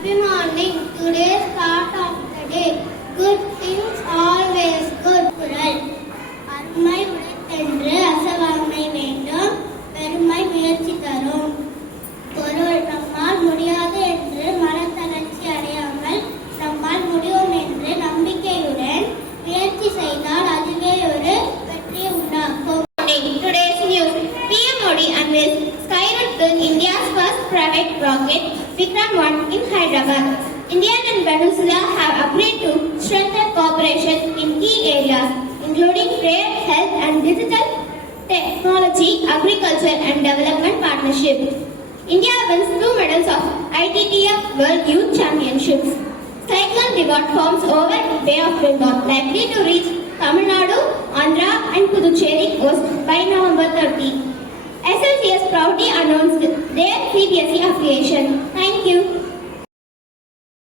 Happy morning. Today's start of the day. Good things always good. குரல் அருமை உடைத்தென்று அசவாமை வேண்டும் பெருமை முயற்சி தரும். பொருள் நம்மால் முடியாது என்று மனத்தளர்ச்சி அடையாமல் நம்மால் முடியும் என்று நம்பிக்கையுடன் முயற்சி செய்தால் அதுவே ஒரு வெற்றியை உண்டாக்கும். Today's news. PM Modi unveils Skyroot built India's first private rocket Vikram 1 in Hyderabad. India and Venezuela have agreed to strengthen cooperation in key areas including trade, health and digital technology, agriculture and development partnership. India wins 2 medals of ITTF World Youth Championships. Cyclone reward forms over Bay of Bengal likely to reach Tamil Nadu, Andhra and Puducherry coast by November 30. SLCS proudly announced their CBSE affiliation. Thank you.